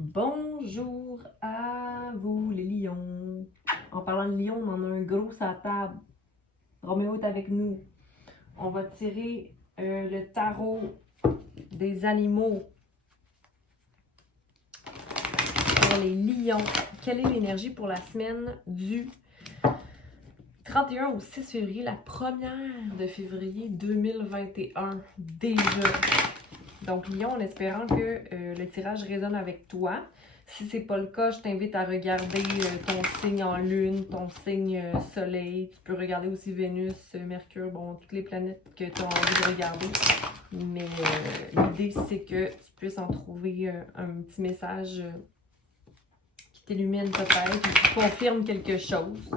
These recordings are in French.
Bonjour à vous les lions. En parlant de lions, on en a un gros sur la table. Roméo est avec nous. On va tirer le tarot des animaux pour les lions. Quelle est l'énergie pour la semaine du 31 au 6 février, la première de février 2021 déjà. Donc, Lion, en espérant que le tirage résonne avec toi. Si c'est pas le cas, je t'invite à regarder ton signe en lune, ton signe soleil. Tu peux regarder aussi Vénus, Mercure, bon, toutes les planètes que tu as envie de regarder. Mais l'idée, c'est que tu puisses en trouver un petit message qui t'illumine peut-être, qui confirme quelque chose.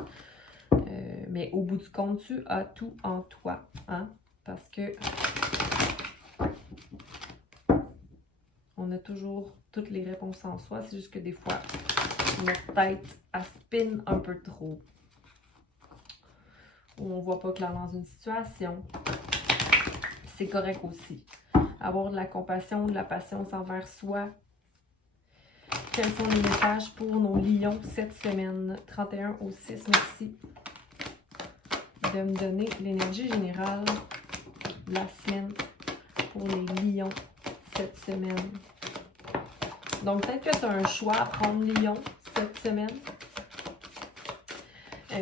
Mais au bout du compte, tu as tout en toi. Hein? Parce que on a toujours toutes les réponses en soi. C'est juste que des fois, notre tête, elle spin un peu trop. Ou on voit pas clair dans une situation. C'est correct aussi. Avoir de la compassion, de la patience envers soi. Quels sont les messages pour nos lions cette semaine? 31 au 6, merci de me donner l'énergie générale de la semaine pour les lions cette semaine. Donc, peut-être que tu as un choix à prendre lion cette semaine.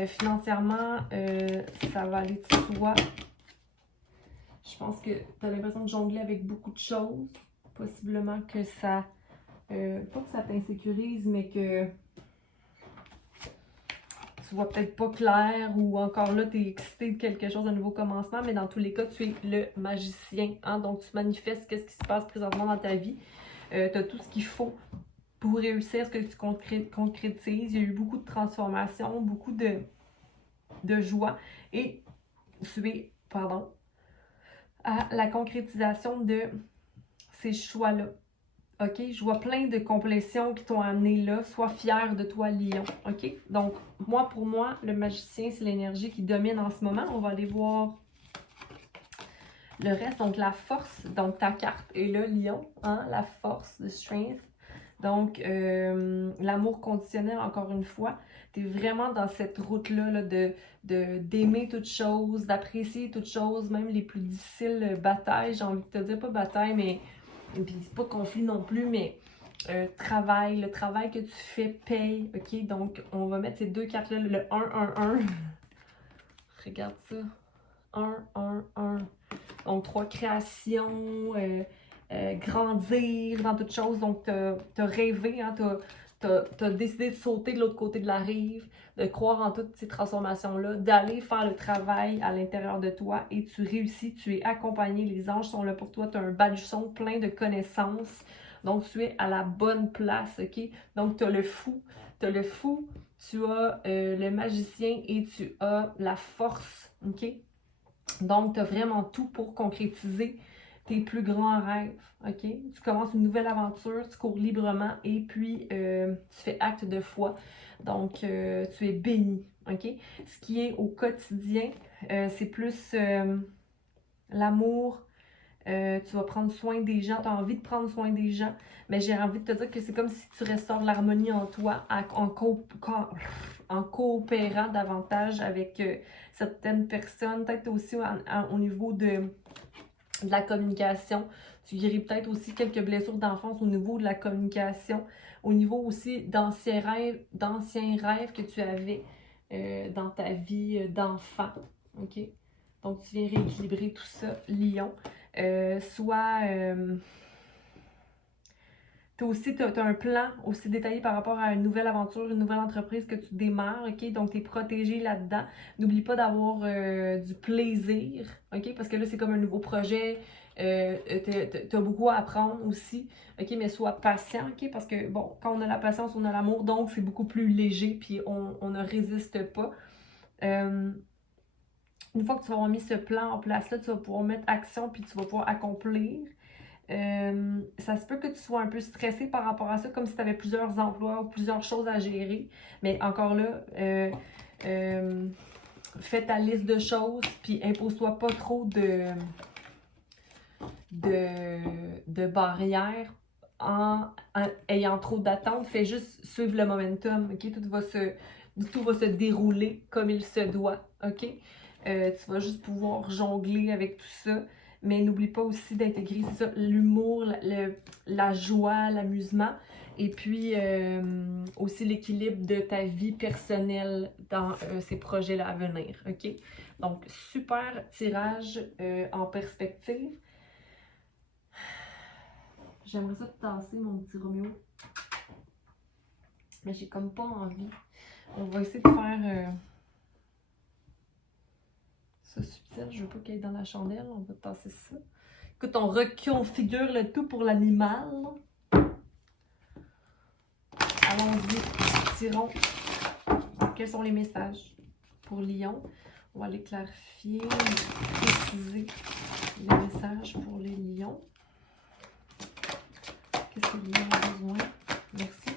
Financièrement, ça va aller de soi. Je pense que tu as l'impression de jongler avec beaucoup de choses. Possiblement que ça... pas que ça t'insécurise, mais que tu vois peut-être pas clair ou encore là, tu es excité de quelque chose, d'un nouveau commencement, mais dans tous les cas, tu es le magicien. Hein? Donc, tu manifestes qu'est-ce qui se passe présentement dans ta vie. Tu as tout ce qu'il faut pour réussir ce que tu concrétises. Il y a eu beaucoup de transformations, beaucoup de joie et tu es, à la concrétisation de ces choix-là. OK? Je vois plein de complétions qui t'ont amené là. Sois fier de toi, Lion. OK? Donc, pour moi, le magicien, c'est l'énergie qui domine en ce moment. On va aller voir le reste. Donc, la force. Donc, ta carte est là, Lion. Hein? La force, the strength. Donc, l'amour conditionnel, encore une fois. Tu es vraiment dans cette route-là là, d'aimer toutes choses, d'apprécier toutes choses, même les plus difficiles batailles. J'ai envie de te dire, pas bataille, mais... Puis c'est pas conflit non plus, mais le travail que tu fais paye, ok? Donc, on va mettre ces deux cartes-là, le 1-1-1. Regarde ça. 1-1-1. Donc, 3 créations, grandir dans toutes choses. Donc, t'as rêvé, hein? T'as décidé de sauter de l'autre côté de la rive, de croire en toutes ces transformations-là, d'aller faire le travail à l'intérieur de toi et tu réussis, tu es accompagné, les anges sont là pour toi, tu as un baluchon plein de connaissances, donc tu es à la bonne place, ok? Donc tu as le fou, tu as le magicien et tu as la force, ok? Donc tu as vraiment tout pour concrétiser tes plus grands rêves, ok? Tu commences une nouvelle aventure, tu cours librement et puis tu fais acte de foi. Donc, tu es béni, ok? Ce qui est au quotidien, c'est plus l'amour. Tu vas prendre soin des gens, tu as envie de prendre soin des gens, mais j'ai envie de te dire que c'est comme si tu restaures l'harmonie en toi en coopérant davantage avec certaines personnes, peut-être aussi au niveau de la communication. Tu guéris peut-être aussi quelques blessures d'enfance au niveau de la communication, au niveau aussi d'anciens rêves que tu avais dans ta vie d'enfant. OK? Donc, tu viens rééquilibrer tout ça, Lion. Tu as un plan aussi détaillé par rapport à une nouvelle aventure, une nouvelle entreprise que tu démarres, ok? Donc, tu es protégé là-dedans. N'oublie pas d'avoir du plaisir, ok? Parce que là, c'est comme un nouveau projet. Tu as beaucoup à apprendre aussi, ok? Mais sois patient, ok? Parce que, bon, quand on a la patience, on a l'amour, donc c'est beaucoup plus léger, puis on ne résiste pas. Une fois que tu vas avoir mis ce plan en place, là, tu vas pouvoir mettre action, puis tu vas pouvoir accomplir. Ça se peut que tu sois un peu stressé par rapport à ça, comme si tu avais plusieurs emplois ou plusieurs choses à gérer. Mais encore là, fais ta liste de choses, puis impose-toi pas trop de barrières ayant trop d'attentes. Fais juste suivre le momentum, ok? Tout va se dérouler comme il se doit, ok? Tu vas juste pouvoir jongler avec tout ça. Mais n'oublie pas aussi d'intégrer, c'est ça, l'humour, la joie, l'amusement. Et puis aussi l'équilibre de ta vie personnelle dans ces projets-là à venir, ok? Donc, super tirage en perspective. J'aimerais ça te tasser, mon petit Roméo. Mais j'ai comme pas envie. On va essayer de faire ça subtil. Je veux pas qu'il aille dans la chandelle. On va tasser ça. Écoute, on reconfigure le tout pour l'animal. Allons-y. Tirons. Quels sont les messages pour Lion? On va les clarifier, préciser les messages pour les lions. Qu'est-ce que les lions ont besoin? Merci.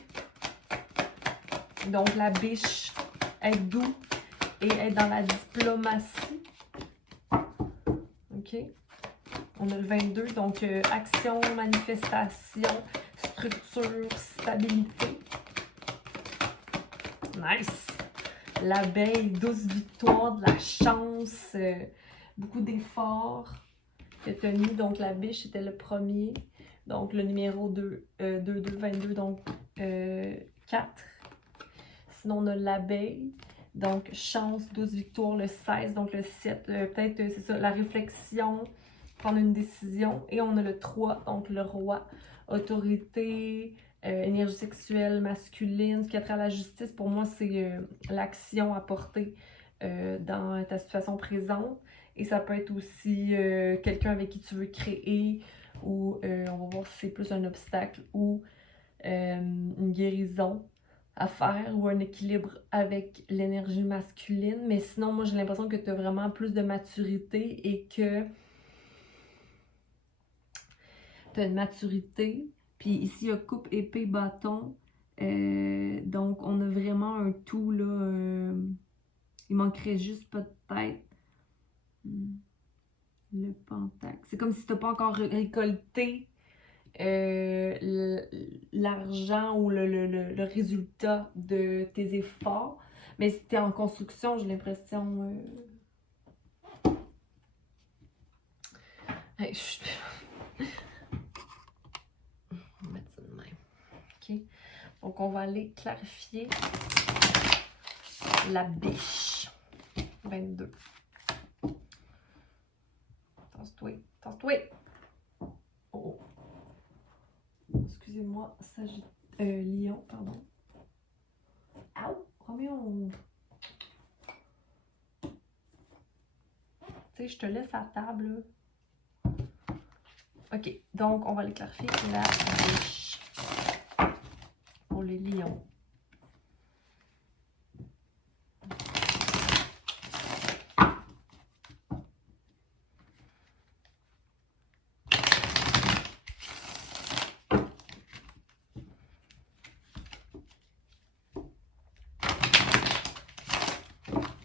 Donc, la biche, être doux et être dans la diplomatie. OK? On a le 22, donc action, manifestation, structure, stabilité. Nice! L'abeille, douce victoire, de la chance, beaucoup d'efforts que tu as mis. Donc, la biche était le premier. Donc, le numéro 2, 22, donc 4. Sinon, on a l'abeille. Donc, chance, douce victoire, le 16. Donc, le 7, peut-être, c'est ça, la réflexion, prendre une décision. Et on a le 3, donc le roi, autorité, énergie sexuelle masculine. Ce qui a trait à la justice, pour moi, c'est l'action apportée dans ta situation présente. Et ça peut être aussi quelqu'un avec qui tu veux créer, ou on va voir si c'est plus un obstacle ou une guérison à faire, ou un équilibre avec l'énergie masculine. Mais sinon, moi, j'ai l'impression que tu as vraiment plus de maturité et que tu as une maturité. Puis ici, il y a coupe, épée, bâton. Donc, on a vraiment un tout, là. Il manquerait juste peut-être le pentacle. C'est comme si tu n'as pas encore récolté l'argent ou le résultat de tes efforts. Mais si tu es en construction, j'ai l'impression... Hey, on va mettre ça de même. OK. Donc, on va aller clarifier la biche. 22. Tasse-toi. Tasse-toi. Oh. Excusez-moi, Lion, pardon. Ow! Roméo! Tu sais, je te laisse à table. OK, donc on va aller clarifier la biche pour les lions.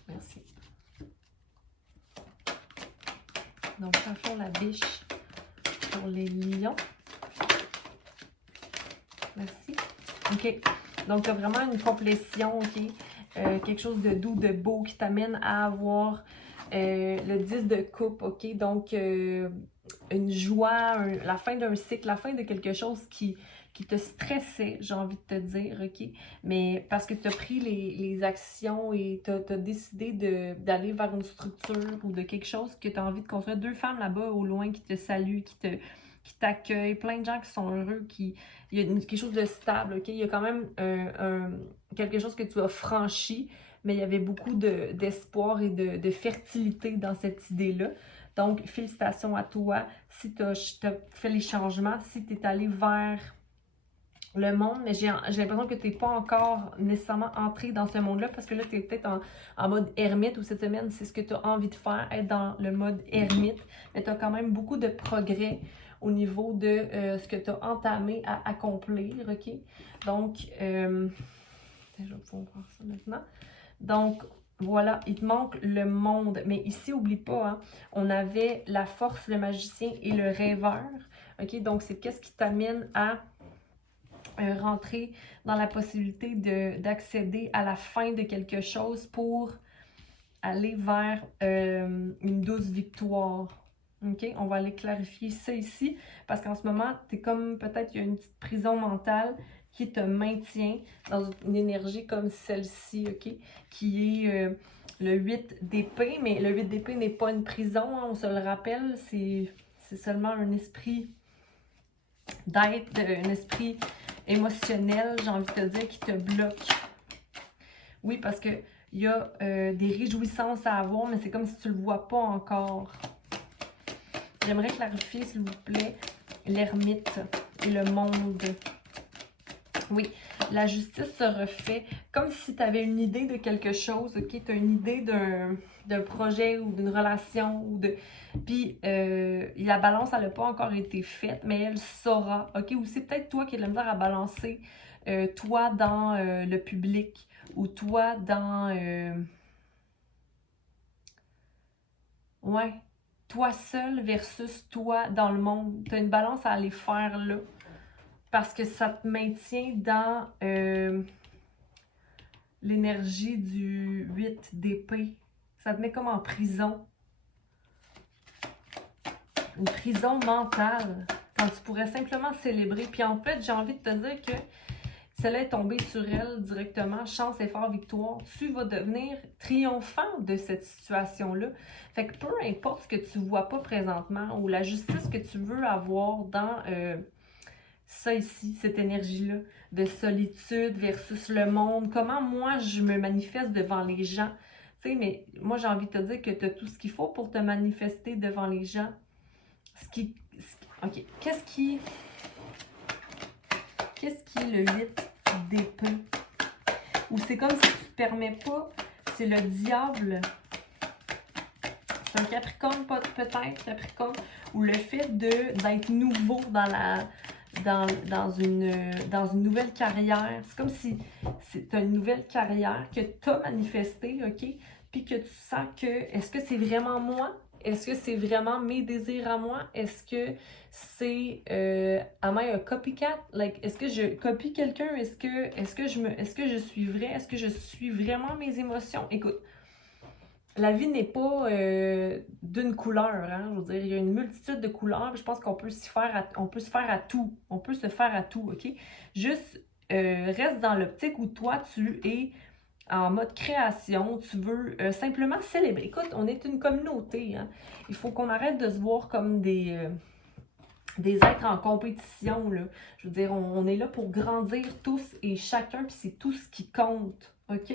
Merci. Donc, à fond la biche pour les lions. Merci. OK. Donc, tu as vraiment une complétion, OK? Quelque chose de doux, de beau qui t'amène à avoir le 10 de coupe, OK? Donc, une joie, la fin d'un cycle, la fin de quelque chose qui te stressait, j'ai envie de te dire, OK? Mais parce que tu as pris les actions et tu as décidé d'aller vers une structure ou de quelque chose que tu as envie de construire. Deux femmes là-bas au loin qui te saluent, qui t'accueillent, plein de gens qui sont heureux, il y a quelque chose de stable, OK? Il y a quand même quelque chose que tu as franchi, mais il y avait beaucoup d'espoir et de fertilité dans cette idée-là. Donc, félicitations à toi si tu as fait les changements, si tu es allé vers le monde, mais j'ai l'impression que tu n'es pas encore nécessairement entré dans ce monde-là parce que là, tu es peut-être en mode ermite, ou cette semaine, c'est ce que tu as envie de faire, être dans le mode ermite, mais tu as quand même beaucoup de progrès au niveau de ce que tu as entamé à accomplir, OK? Donc, je vais pouvoir voir ça maintenant. Donc, voilà, il te manque le monde. Mais ici, oublie pas, hein, on avait la force, le magicien et le rêveur. OK? Donc, c'est qu'est-ce qui t'amène à rentrer dans la possibilité d'accéder à la fin de quelque chose pour aller vers une douce victoire. OK? On va aller clarifier ça ici, parce qu'en ce moment, t'es comme, peut-être il y a une petite prison mentale qui te maintient dans une énergie comme celle-ci, OK? Qui est le 8 d'épée, mais le 8 d'épée n'est pas une prison, hein, on se le rappelle, c'est seulement un esprit d'être, un esprit émotionnel, j'ai envie de te dire, qui te bloque. Oui, parce que il y a des réjouissances à avoir, mais c'est comme si tu le vois pas encore. J'aimerais clarifier, s'il vous plaît, l'ermite et le monde. Oui, la justice se refait comme si tu avais une idée de quelque chose, ok? Tu as une idée d'un projet ou d'une relation, ou de... Puis, la balance, elle n'a pas encore été faite, mais elle saura, ok? Ou c'est peut-être toi qui as de la misère à balancer, toi dans le public, ou toi dans... ouais, toi seul versus toi dans le monde. Tu as une balance à aller faire là. Parce que ça te maintient dans l'énergie du 8 d'épée. Ça te met comme en prison. Une prison mentale. Quand tu pourrais simplement célébrer. Puis en fait, j'ai envie de te dire que celle-là est tombée sur elle directement. Chance, effort, victoire. Tu vas devenir triomphant de cette situation-là. Fait que peu importe ce que tu vois pas présentement ou la justice que tu veux avoir dans... ça ici, cette énergie-là, de solitude versus le monde. Comment moi, je me manifeste devant les gens. Tu sais, mais moi, j'ai envie de te dire que tu as tout ce qu'il faut pour te manifester devant les gens. OK. Qu'est-ce qui est le 8 d'épée? Ou c'est comme si tu ne te permets pas, c'est le diable. C'est un Capricorne peut-être, Capricorne. Ou le fait d'être nouveau dans une nouvelle carrière. C'est comme si c'est une nouvelle carrière que tu as manifestée, OK? Puis que tu sens que, est-ce que c'est vraiment moi? Est-ce que c'est vraiment mes désirs à moi? Est-ce que c'est, am I a copycat? Like, est-ce que je copie quelqu'un? Est-ce que je suis vrai? Est-ce que je suis vraiment mes émotions? Écoute, la vie n'est pas d'une couleur, hein? Je veux dire, il y a une multitude de couleurs. Je pense qu'on peut se faire à tout. On peut se faire à tout, OK? Juste reste dans l'optique où toi, tu es en mode création. Tu veux simplement célébrer. Écoute, on est une communauté, hein? Il faut qu'on arrête de se voir comme des êtres en compétition, là. Je veux dire, on est là pour grandir tous et chacun, puis c'est tout ce qui compte, OK?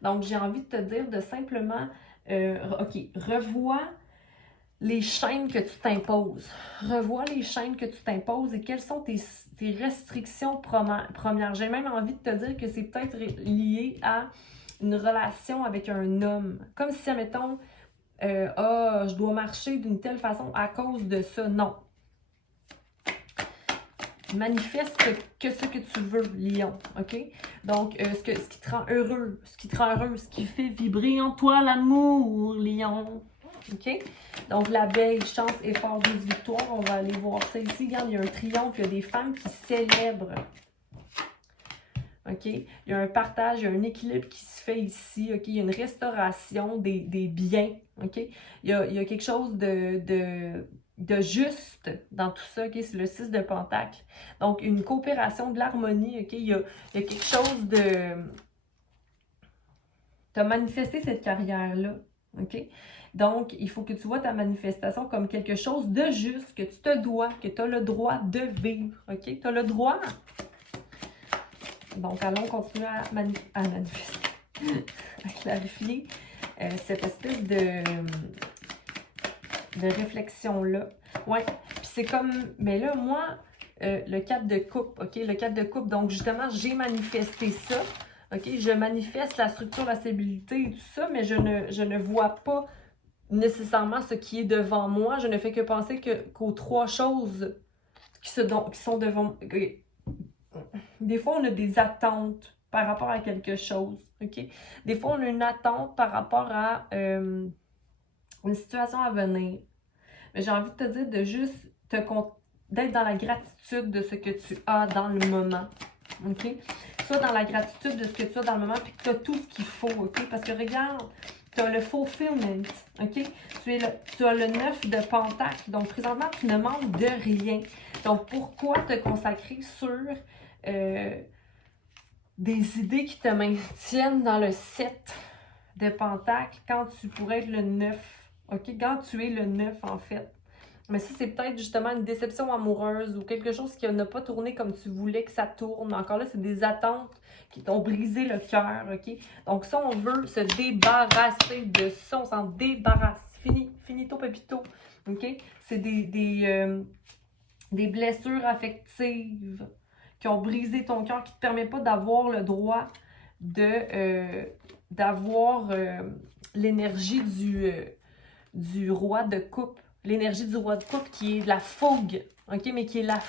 Donc, j'ai envie de te dire de simplement, OK, revois les chaînes que tu t'imposes. Revois les chaînes que tu t'imposes et quelles sont tes restrictions premières. J'ai même envie de te dire que c'est peut-être lié à une relation avec un homme. Comme si, admettons, je dois marcher d'une telle façon à cause de ça. Non. Manifeste que ce que tu veux, Lion, OK? Donc, ce qui te rend heureux, ce qui fait vibrer en toi l'amour, Lion, OK? Donc, la veille, chance, effort, douce victoire, on va aller voir ça ici. Regarde, il y a un triomphe, il y a des femmes qui célèbrent, OK? Il y a un partage, il y a un équilibre qui se fait ici, OK? Il y a une restauration des biens, OK? Il y a quelque chose de juste dans tout ça, OK? C'est le 6 de Pentacle. Donc, une coopération, de l'harmonie, OK? Il y a quelque chose de... Tu as manifesté cette carrière-là, OK? Donc, il faut que tu vois ta manifestation comme quelque chose de juste, que tu te dois, que tu as le droit de vivre, OK? Tu as le droit. Donc, allons continuer à manifester, à clarifier cette espèce de réflexion-là. Ouais, puis c'est comme, mais là, moi, le 4 de coupe, OK? Le 4 de coupe, donc justement, j'ai manifesté ça, OK? Je manifeste la structure, la stabilité et tout ça, mais je ne vois pas nécessairement ce qui est devant moi. Je ne fais que penser qu'aux trois choses qui sont devant... Des fois, on a des attentes par rapport à quelque chose, OK? Des fois, on a une attente par rapport à une situation à venir. Mais j'ai envie de te dire de juste d'être dans la gratitude de ce que tu as dans le moment. OK? Sois dans la gratitude de ce que tu as dans le moment, puis que tu as tout ce qu'il faut. OK? Parce que regarde, tu as le fulfillment. OK? Tu as le 9 de Pentacle. Donc, présentement, tu ne manques de rien. Donc, pourquoi te consacrer sur des idées qui te maintiennent dans le 7 de Pentacle quand tu pourrais être le 9? OK? Quand tu es le 9, en fait. Mais ça, c'est peut-être justement une déception amoureuse ou quelque chose qui n'a pas tourné comme tu voulais que ça tourne. Encore là, c'est des attentes qui t'ont brisé le cœur, OK? Donc ça, on veut se débarrasser de ça. On s'en débarrasse. Finito, pepito, OK? C'est des blessures affectives qui ont brisé ton cœur, qui ne te permettent pas d'avoir le droit d'avoir l'énergie du roi de coupe. L'énergie du roi de coupe qui est de la fougue, OK? Mais qui est la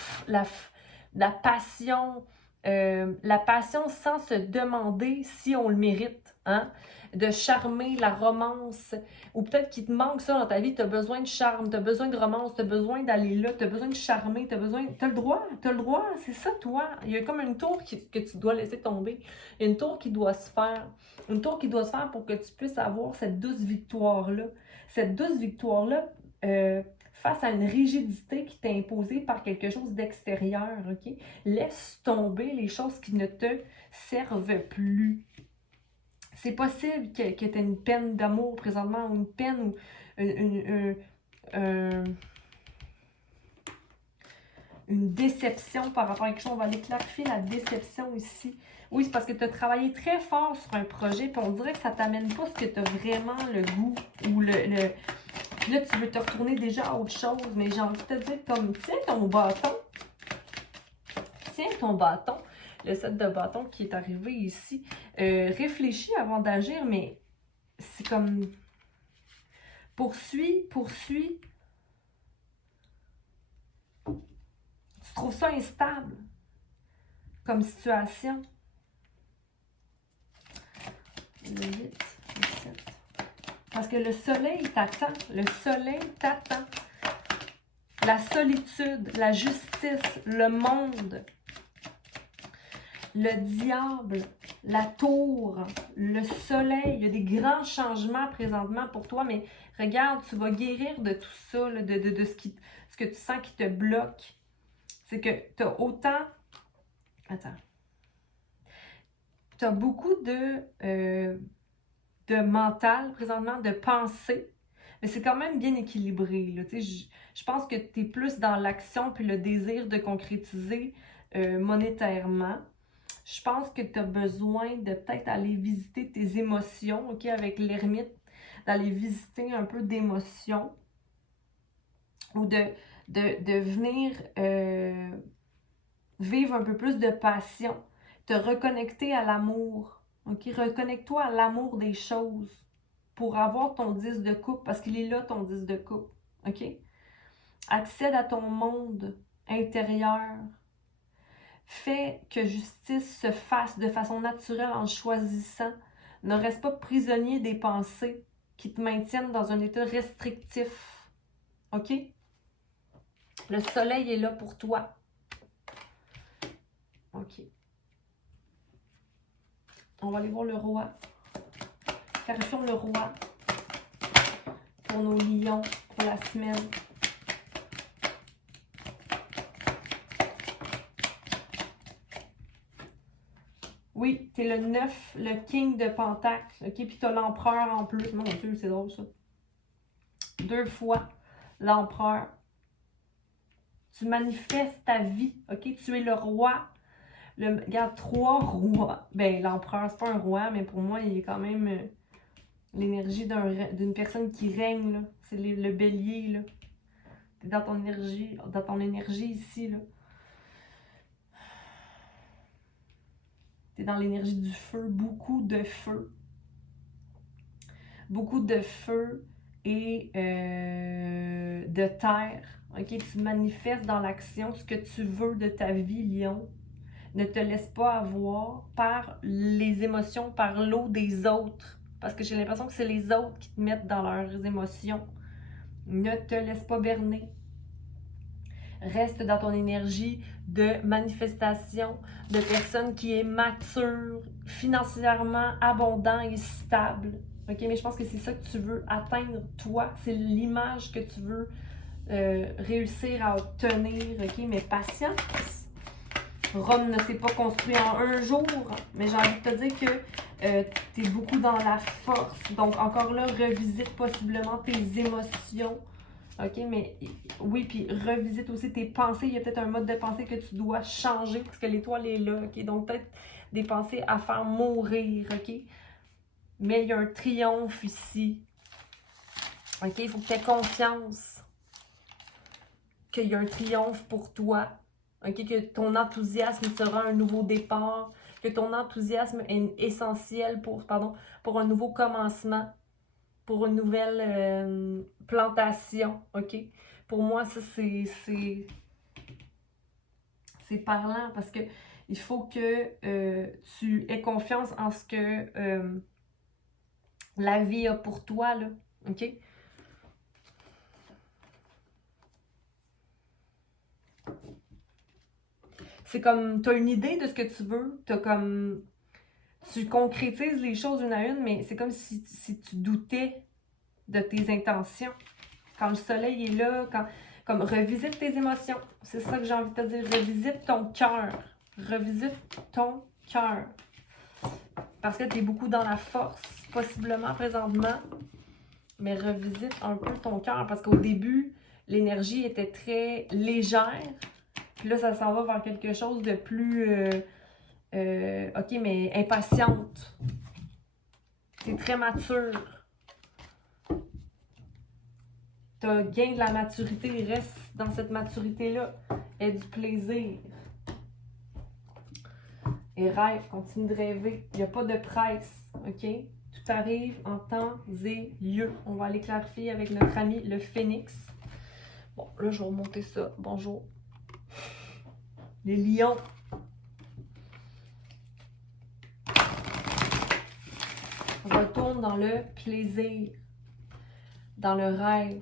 passion, la passion sans se demander si on le mérite, hein? De charmer, la romance, ou peut-être qu'il te manque ça dans ta vie, tu as besoin de charme, tu as besoin de romance, tu as besoin d'aller là, tu as besoin de charmer, tu as le droit, c'est ça toi. Il y a comme une tour que tu dois laisser tomber, il y a une tour qui doit se faire, pour que tu puisses avoir cette douce victoire-là. Cette douce victoire-là, face à une rigidité qui t'est imposée par quelque chose d'extérieur, OK? Laisse tomber les choses qui ne te servent plus. C'est possible que tu aies une peine d'amour présentement, ou une peine, ou une déception par rapport à quelque chose. On va aller clarifier la déception ici. Oui, c'est parce que tu as travaillé très fort sur un projet, puis on dirait que ça ne t'amène pas ce que tu as vraiment le goût, ou puis là, tu veux te retourner déjà à autre chose, mais j'ai envie de te dire comme, tiens ton bâton, le 7 de bâton qui est arrivé ici, réfléchis avant d'agir, mais c'est comme, poursuis, tu trouves ça instable comme situation. Le 8, le 7. Parce que le soleil t'attend. La solitude, la justice, le monde, le diable, la tour, le soleil. Il y a des grands changements présentement pour toi, mais regarde, tu vas guérir de tout ça, là, de ce que tu sens qui te bloque. C'est que tu as autant... Attends. Tu as beaucoup de mental présentement, de pensée, mais c'est quand même bien équilibré. Là, je pense que tu es plus dans l'action puis le désir de concrétiser monétairement. Je pense que tu as besoin de peut-être aller visiter tes émotions, OK, avec l'ermite, d'aller visiter un peu d'émotions ou de venir vivre un peu plus de passion, te reconnecter à l'amour. OK? Reconnecte-toi à l'amour des choses pour avoir ton 10 de coupe, parce qu'il est là, ton 10 de coupe. OK? Accède à ton monde intérieur. Fais que justice se fasse de façon naturelle en choisissant. Ne reste pas prisonnier des pensées qui te maintiennent dans un état restrictif. OK? Le soleil est là pour toi. OK. On va aller voir le roi. Clarifions le roi pour nos lions pour la semaine. Oui, t'es le 9, le king de Pentacle. OK, puis t'as l'empereur en plus. Mon Dieu, c'est drôle ça. 2 fois l'empereur. Tu manifestes ta vie. OK, tu es le roi. Regarde, 3 rois. Ben, l'empereur, c'est pas un roi, mais pour moi, il est quand même l'énergie d'une personne qui règne. C'est le bélier. Là. T'es dans ton énergie ici. Là. T'es dans l'énergie du feu. Beaucoup de feu. Beaucoup de feu et de terre. OK, tu manifestes dans l'action ce que tu veux de ta vie, Lion. Ne te laisse pas avoir par les émotions, par l'eau des autres. Parce que j'ai l'impression que c'est les autres qui te mettent dans leurs émotions. Ne te laisse pas berner. Reste dans ton énergie de manifestation, de personne qui est mature, financièrement abondant et stable. OK? Mais je pense que c'est ça que tu veux atteindre, toi. C'est l'image que tu veux réussir à obtenir. OK? Mais patience. Rome ne s'est pas construit en un jour, mais j'ai envie de te dire que tu es beaucoup dans la force. Donc, encore là, revisite possiblement tes émotions. OK, mais oui, puis revisite aussi tes pensées. Il y a peut-être un mode de pensée que tu dois changer parce que l'étoile est là. OK, donc peut-être des pensées à faire mourir. OK, mais il y a un triomphe ici. OK, il faut que tu aies confiance qu'il y a un triomphe pour toi. OK, que ton enthousiasme sera un nouveau départ, que ton enthousiasme est essentiel pour un nouveau commencement, pour une nouvelle plantation. OK? Pour moi, ça, c'est parlant parce que il faut que tu aies confiance en ce que la vie a pour toi, là. OK? C'est comme, tu as une idée de ce que tu veux, tu concrétises les choses une à une, mais c'est comme si tu doutais de tes intentions. Quand le soleil est là, comme revisite tes émotions. C'est ça que j'ai envie de te dire. Revisite ton cœur. Revisite ton cœur. Parce que tu es beaucoup dans la force, possiblement présentement, mais revisite un peu ton cœur. Parce qu'au début, l'énergie était très légère. Puis là, ça s'en va vers quelque chose de plus, OK, mais impatiente. C'est très mature. Tu as gain de la maturité. Reste dans cette maturité-là. Aie du plaisir. Et rêve, continue de rêver. Il n'y a pas de presse, OK? Tout arrive en temps et lieu. On va aller clarifier avec notre ami le Phénix. Bon, là, je vais remonter ça. Bonjour. Les lions. Retourne dans le plaisir, dans le rêve.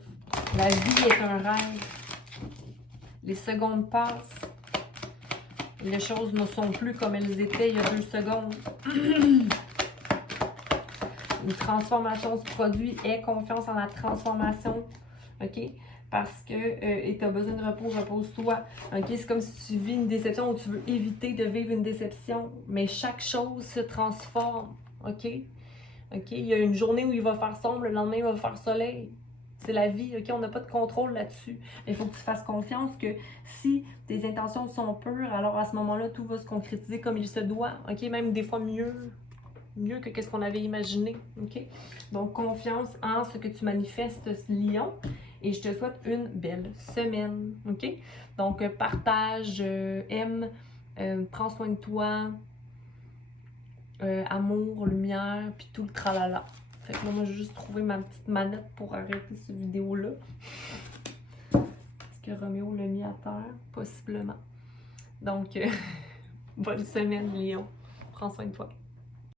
La vie est un rêve. Les secondes passent. Les choses ne sont plus comme elles étaient il y a 2 secondes. Une transformation se produit. Aie confiance en la transformation. OK? Parce que tu as besoin de repos, repose-toi. OK? C'est comme si tu vis une déception ou tu veux éviter de vivre une déception. Mais chaque chose se transforme. OK? OK? Il y a une journée où il va faire sombre, le lendemain, il va faire soleil. C'est la vie, OK? On n'a pas de contrôle là-dessus. Mais il faut que tu fasses confiance que si tes intentions sont pures, alors à ce moment-là, tout va se concrétiser comme il se doit. OK? Même des fois mieux que ce qu'on avait imaginé. OK? Donc, confiance en ce que tu manifestes, lion. Et je te souhaite une belle semaine. OK? Donc, partage, aime, prends soin de toi. Amour, lumière, puis tout le tralala. Fait que là, moi, j'ai juste trouvé ma petite manette pour arrêter cette vidéo-là. Est-ce que Roméo l'a mis à terre? Possiblement. Donc, bonne semaine, Lion. Prends soin de toi.